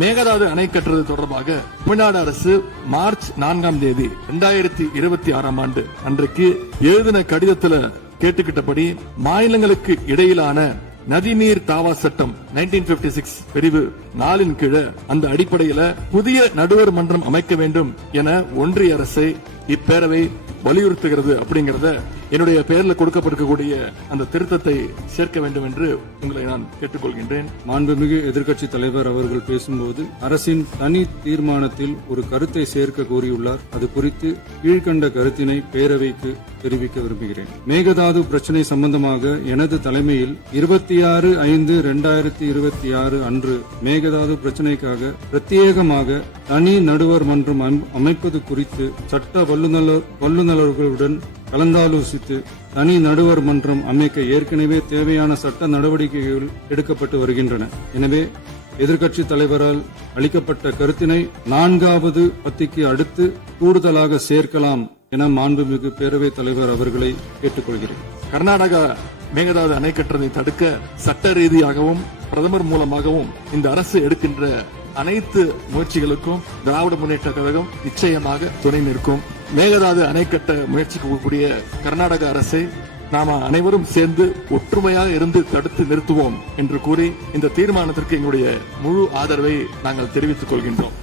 மேகதாது அணை கட்டுறது தொடர்பாக தமிழ்நாடு அரசு மார்ச் 4ஆம் தேதி 2026ஆம் ஆண்டு அன்றைக்கு எழுதின கடிதத்துல கேட்டுக்கிட்டபடி மாநிலங்களுக்கு இடையிலான நதிநீர் தாவா சட்டம் 1956 பிரிவு 4 கீழ அந்த அடிப்படையில புதிய நடுவர் மன்றம் அமைக்க வேண்டும் என ஒன்றிய அரசை இப்பேரவை வலியுறுத்துகிறது அப்படிங்கறத என்னுடைய பெயரில் கொடுக்கப்பட்டிருக்கக்கூடிய அந்த திருத்தத்தை சேர்க்க வேண்டும் என்று உங்களை நான் கேட்டுக்கொள்கின்றேன். மாண்புமிகு எதிர்க்கட்சி தலைவர் அவர்கள் பேசும்போது அரசின் தனி தீர்மானத்தில் ஒரு கருத்தை சேர்க்க கோரியுள்ளார். அது குறித்து கீழ்கண்ட கருத்தினை பேரவைக்கு தெரிவிக்க விரும்புகிறேன். மேகதாது பிரச்சினை சம்பந்தமாக எனது தலைமையில் 26/5/2026 அன்று மேகதாது பிரச்சினைக்காக பிரத்யேகமாக தனி நடுவர் மன்றம் அமைப்பது குறித்து சட்ட வல்லுநர்களுடன் கலந்தாலோசித்து தனி நடுவர் மன்றம் அமைக்க ஏற்கனவே தேவையான சட்ட நடவடிக்கைகள் எடுக்கப்பட்டு வருகின்றன. எனவே எதிர்க்கட்சி தலைவரால் அளிக்கப்பட்ட கருத்தினை 4வது பத்திக்கு அடுத்து கூடுதலாக சேர்க்கலாம் என மாண்புமிகு பேரவைத் தலைவர் அவர்களை கேட்டுக்கொள்கிறேன். கர்நாடகா மேகதாது அணை கட்டுவதை தடுக்க சட்ட ரீதியாகவும் பிரதமர் மூலமாகவும் இந்த அரசு எடுக்கின்ற அனைத்து முயற்சிகளுக்கும் திராவிட முன்னேற்ற கழகம் நிச்சயமாக துணை நிற்கும். மேகதாது அணை கட்ட முயற்சிக்கக்கூடிய கர்நாடக அரசை நாம அனைவரும் சேர்ந்து ஒற்றுமையாக இருந்து தடுத்து நிறுத்துவோம் என்று கூறி இந்த தீர்மானத்திற்கு எங்களுடைய முழு ஆதரவை நாங்கள் தெரிவித்துக் கொள்கின்றோம்.